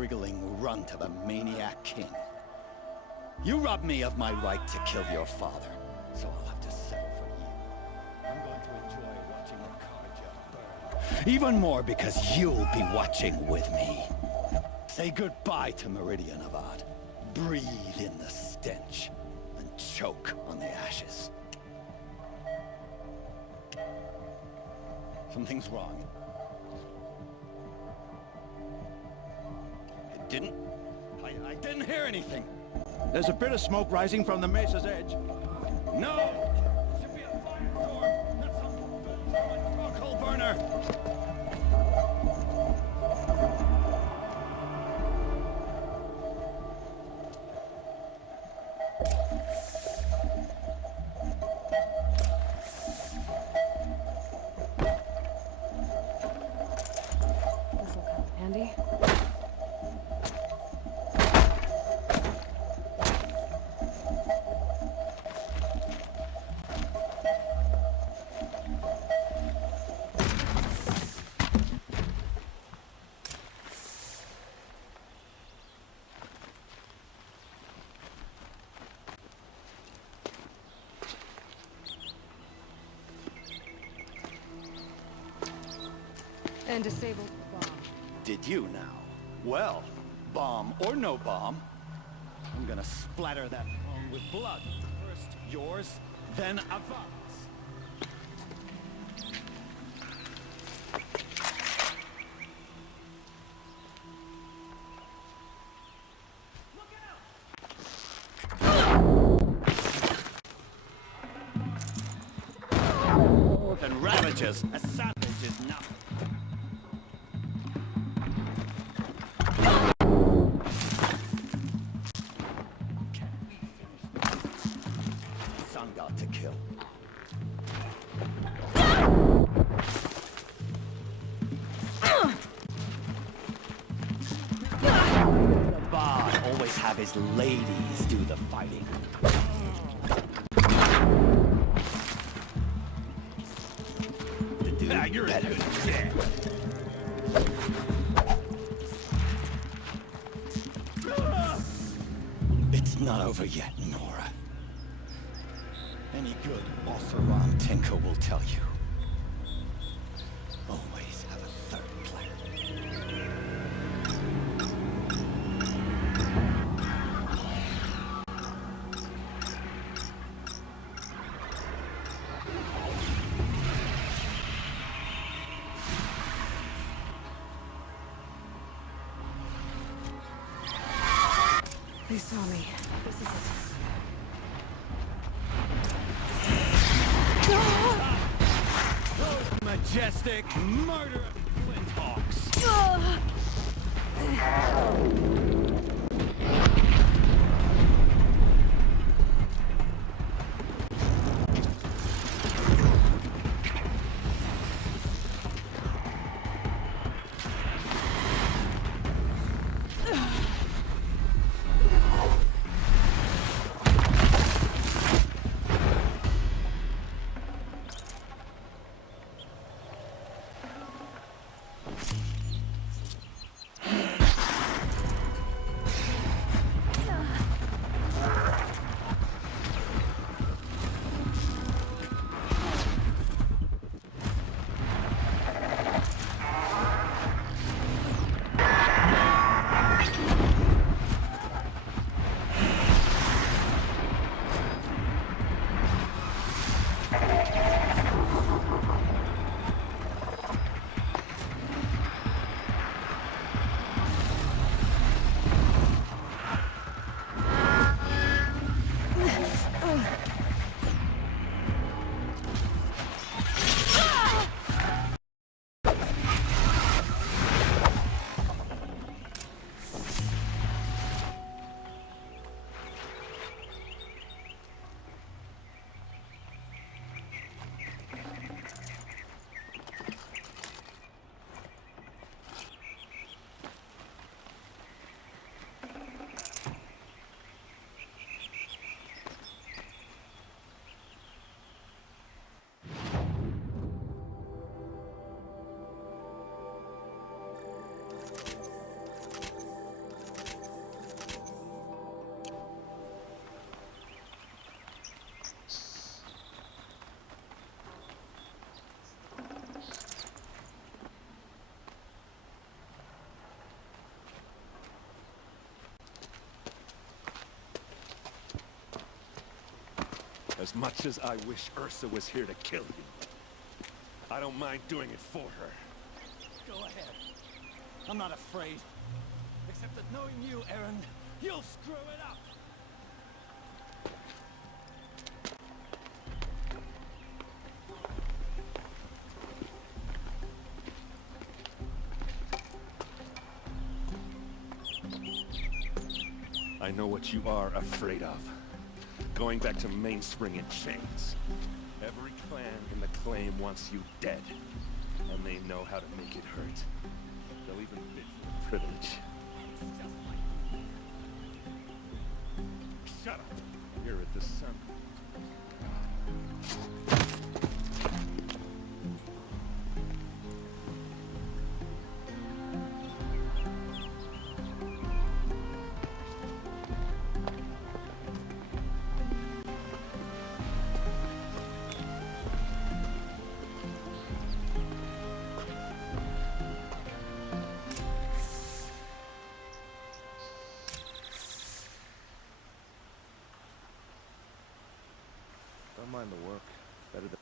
wriggling runt of a maniac king. You robbed me of my right to kill your father, so I'll have to settle for you. I'm going to enjoy watching the Carja burn. Even more because you'll be watching with me. Say goodbye to Meridian Avad. Breathe in the stench, and choke on the ashes. Something's wrong. I didn't hear anything. There's a bit of smoke rising from the mesa's edge. No! It should be a firestorm, not some charcoal burner. This'll come handy. And disabled the bomb. Did you now? Well, bomb or no bomb, I'm gonna splatter that phone with blood. First yours, then Avad's. More than ravages, a savage is nothing. Son got to kill. The Bard always have his ladies do the fighting. The dude you're better dead. It's not over yet, Nora. Any good Oseram Tinker will tell you. Always have a third plan. They saw me. This is it. Majestic murder of Flinthawks. As much as I wish Ursa was here to kill you, I don't mind doing it for her. Go ahead. I'm not afraid. Except that knowing you, Aaron, you'll screw it up! I know what you are afraid of. Going back to Mainspring in chains. Every clan in the claim wants you dead. And they know how to make it hurt. They'll even bid for the privilege. It's just like... Shut up! You're at the sun. Don't mind the work. Better than...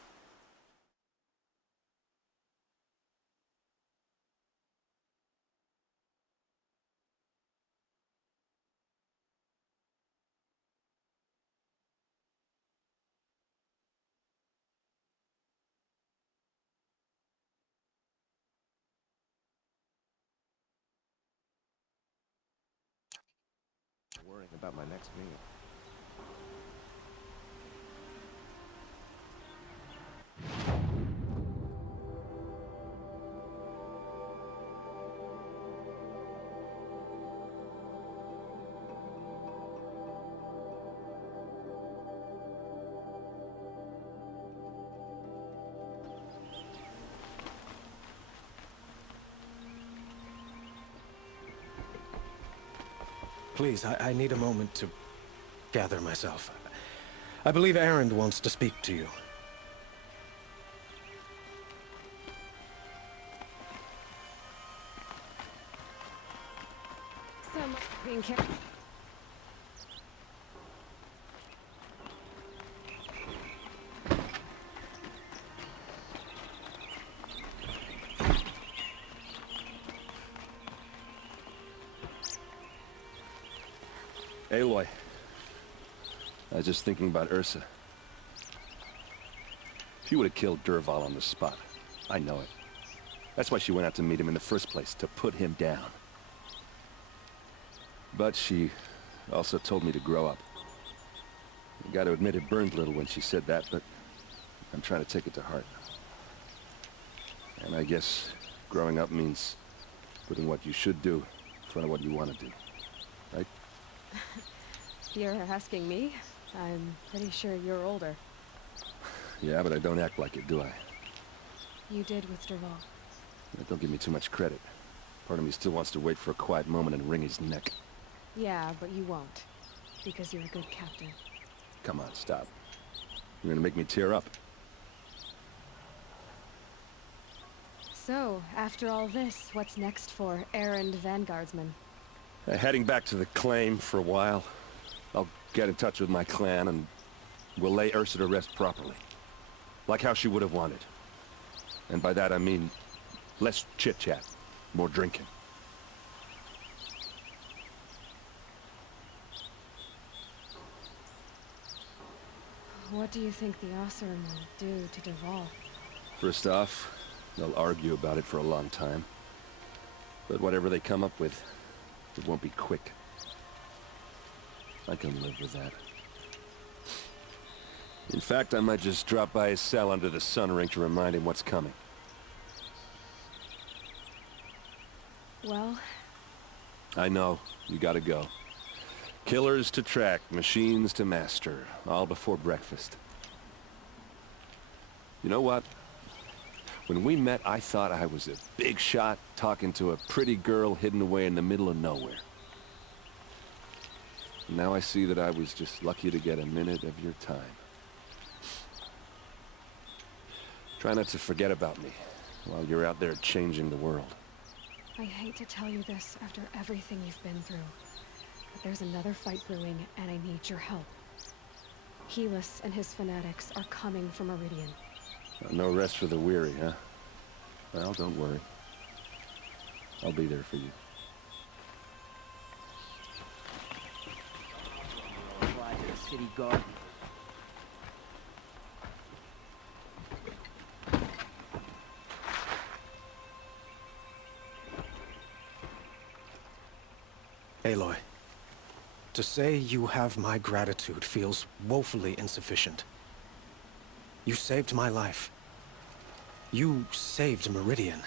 worrying about my next meal. Please, I need a moment to gather myself. I believe Erend wants to speak to you. So much being careful. Aloy. I was just thinking about Ursa. She would have killed Dervahl on the spot. I know it. That's why she went out to meet him in the first place, to put him down. But she also told me to grow up. I gotta admit it burned a little when she said that, but I'm trying to take it to heart. And I guess growing up means putting what you should do in front of what you want to do. Right? You're asking me? I'm pretty sure you're older. Yeah, but I don't act like it, do I? You did with Dervahl. Don't give me too much credit. Part of me still wants to wait for a quiet moment and wring his neck. Yeah, but you won't. Because you're a good captain. Come on, stop. You're gonna make me tear up. So, after all this, what's next for Erend Vanguardsman? Heading back to the claim for a while. I'll get in touch with my clan and we'll lay Ursa to rest properly. Like how she would have wanted. And by that I mean less chit-chat, more drinking. What do you think the Oseram will do to Dervahl? First off, they'll argue about it for a long time. But whatever they come up with, it won't be quick. I can live with that. In fact, I might just drop by his cell under the sun ring to remind him what's coming. Well, I know, you gotta go. Killers to track, machines to master, all before breakfast. You know what? When we met, I thought I was a big shot talking to a pretty girl hidden away in the middle of nowhere. Now I see that I was just lucky to get a minute of your time. Try not to forget about me while you're out there changing the world. I hate to tell you this after everything you've been through, but there's another fight brewing, and I need your help. Helis and his fanatics are coming for Meridian. No rest for the weary, huh? Well, don't worry. I'll be there for you. Apply to the city guard. Aloy, to say you have my gratitude feels woefully insufficient. You saved my life. You saved Meridian.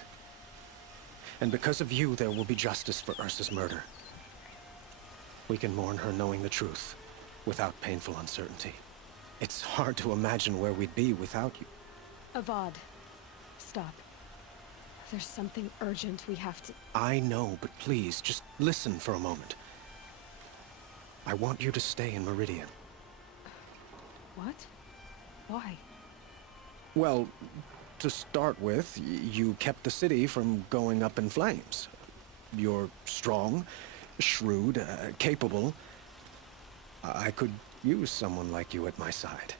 And because of you, there will be justice for Ursa's murder. We can mourn her knowing the truth, without painful uncertainty. It's hard to imagine where we'd be without you. Avad, stop. There's something urgent we have to... I know, but please, just listen for a moment. I want you to stay in Meridian. What? Why? Well, to start with, you kept the city from going up in flames. You're strong, shrewd, capable. I could use someone like you at my side.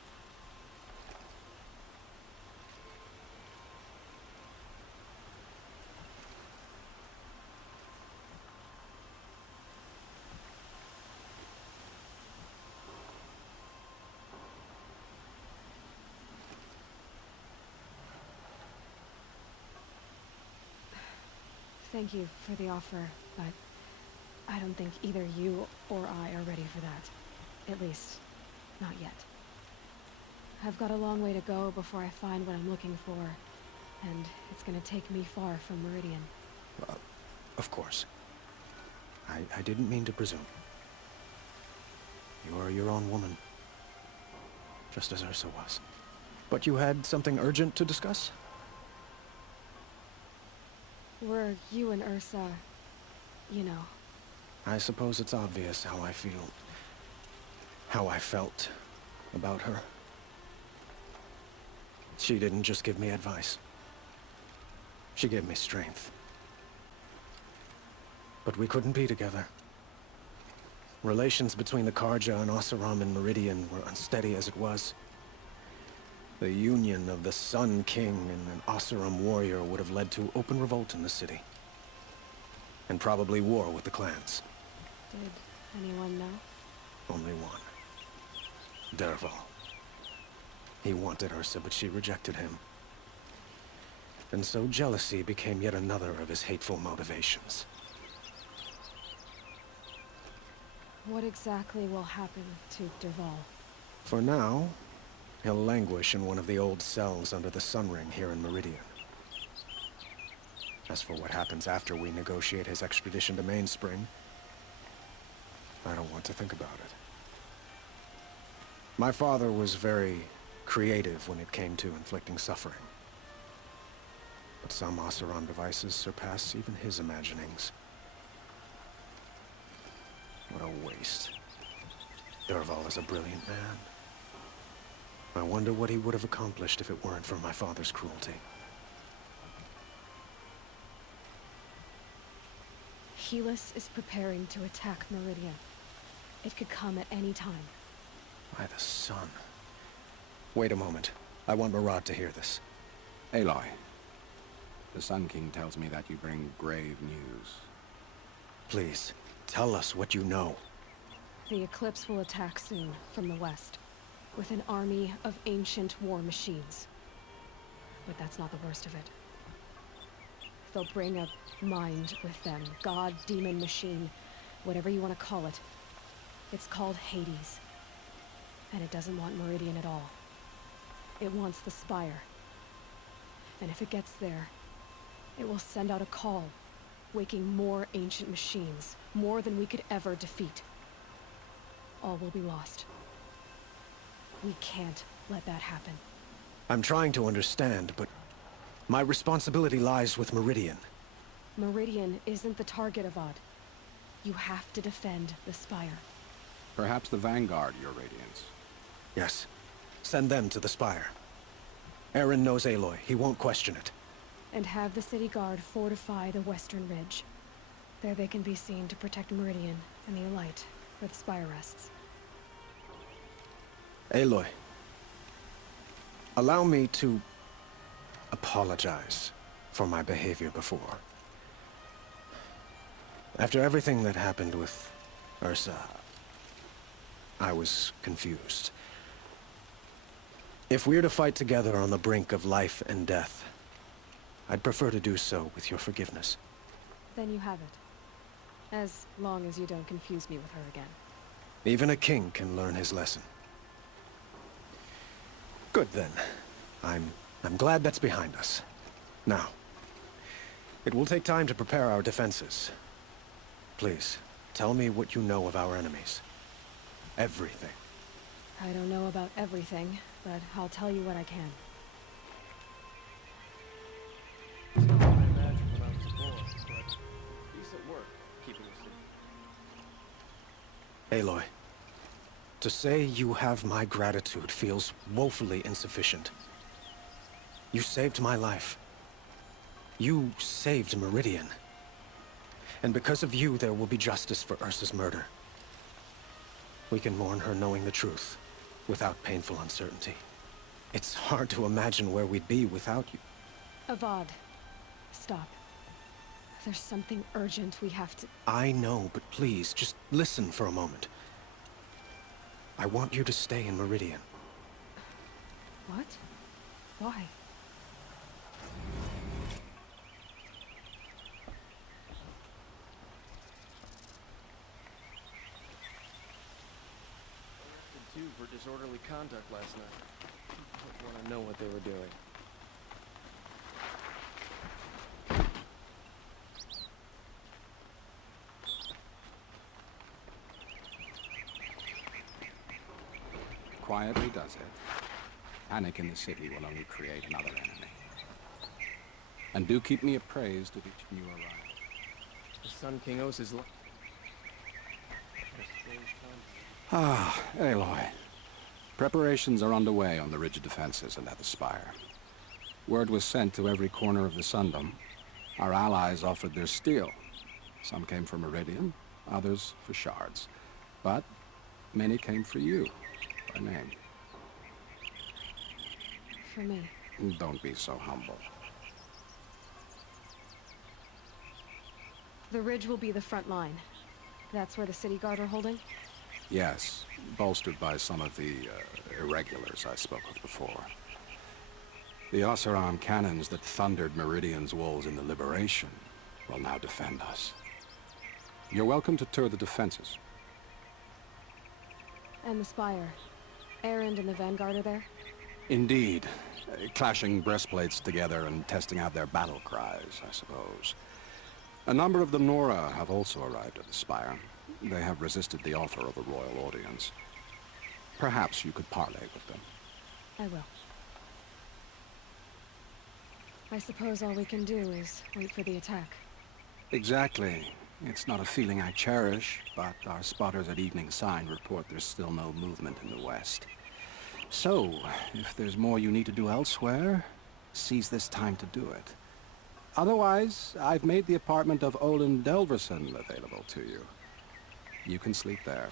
Thank you for the offer, but I don't think either you or I are ready for that. At least, not yet. I've got a long way to go before I find what I'm looking for, and it's gonna take me far from Meridian. Of course. I didn't mean to presume. You are your own woman. Just as Ursa was. But you had something urgent to discuss? Were you and Ursa, you know. I suppose it's obvious how I feel. How I felt about her. She didn't just give me advice. She gave me strength. But we couldn't be together. Relations between the Karja and Oseram and Meridian were unsteady as it was. The union of the Sun King and an Oseram warrior would have led to open revolt in the city. And probably war with the clans. Did anyone know? Only one. Dervahl. He wanted Ursa, but she rejected him. And so jealousy became yet another of his hateful motivations. What exactly will happen to Dervahl? For now, he'll languish in one of the old cells under the Sun Ring here in Meridian. As for what happens after we negotiate his extradition to Mainspring, I don't want to think about it. My father was very creative when it came to inflicting suffering. But some Oseram devices surpass even his imaginings. What a waste. Dervahl is a brilliant man. I wonder what he would have accomplished if it weren't for my father's cruelty. Helis is preparing to attack Meridian. It could come at any time. By the sun. Wait a moment. I want Murad to hear this. Aloy, the Sun King tells me that you bring grave news. Please, tell us what you know. The Eclipse will attack soon, from the west, with an army of ancient war machines. But that's not the worst of it. They'll bring a mind with them. God, demon, machine, whatever you want to call it. It's called Hades. And it doesn't want Meridian at all. It wants the Spire. And if it gets there, it will send out a call, waking more ancient machines, more than we could ever defeat. All will be lost. We can't let that happen. I'm trying to understand, but my responsibility lies with Meridian. Meridian isn't the target, Avad. You have to defend the Spire. Perhaps the Vanguard, Your Radiance. Yes. Send them to the Spire. Eren knows Aloy. He won't question it. And have the City Guard fortify the Western Ridge. There they can be seen to protect Meridian and the Elite, where the Spire rests. Aloy, allow me to apologize for my behavior before. After everything that happened with Ursa, I was confused. If we're to fight together on the brink of life and death, I'd prefer to do so with your forgiveness. Then you have it. As long as you don't confuse me with her again. Even a king can learn his lesson. Good then. I'm glad that's behind us. Now, it will take time to prepare our defenses. Please, tell me what you know of our enemies. Everything. I don't know about everything, but I'll tell you what I can. It's not what I imagined when I was a boy, but decent work keeping us in. Aloy, to say you have my gratitude feels woefully insufficient. You saved my life. You saved Meridian. And because of you, there will be justice for Ursa's murder. We can mourn her knowing the truth, without painful uncertainty. It's hard to imagine where we'd be without you. Avad, stop. There's something urgent we have to... I know, but please, just listen for a moment. I want you to stay in Meridian. What? Why? Arrested too for disorderly conduct last night. Don't want to know what they were doing. Quietly does it. Panic in the city will only create another enemy. And do keep me appraised of each new arrival. The Sun King owes his life. Ah, Aloy. Preparations are underway on the rigid defenses and at the spire. Word was sent to every corner of the Sundom. Our allies offered their steel. Some came for Meridian, others for shards. But many came for you, by name. For me. Don't be so humble. The ridge will be the front line. That's where the city guard are holding? Yes, bolstered by some of the irregulars I spoke of before. The Oseram cannons that thundered Meridian's walls in the Liberation will now defend us. You're welcome to tour the defenses. And the spire. Erend and the Vanguard are there? Indeed. Clashing breastplates together and testing out their battle cries, I suppose. A number of the Nora have also arrived at the spire. They have resisted the offer of a royal audience. Perhaps you could parley with them. I will. I suppose all we can do is wait for the attack. Exactly. It's not a feeling I cherish, but our spotters at Evening Sign report there's still no movement in the west. So, if there's more you need to do elsewhere, seize this time to do it. Otherwise, I've made the apartment of Olin Delverson available to you. You can sleep there,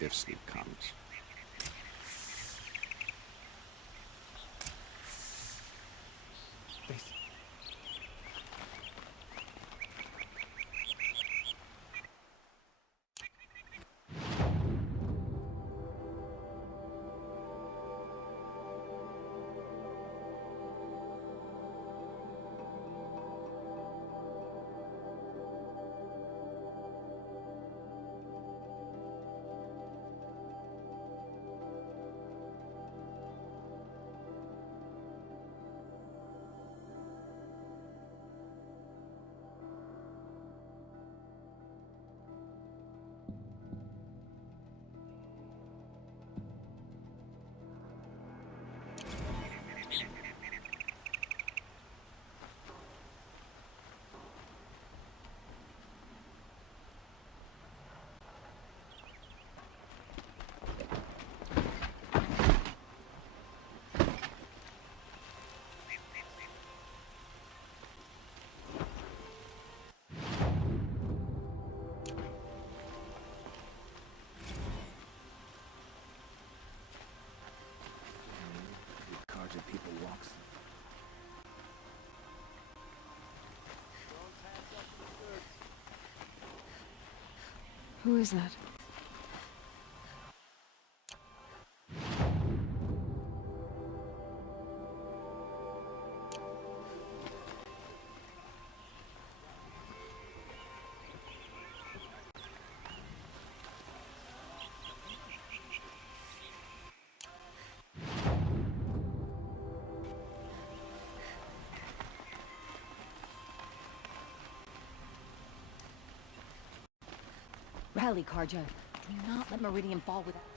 if sleep comes. Who is that? Rally, Karja. Do not let Meridian fall without...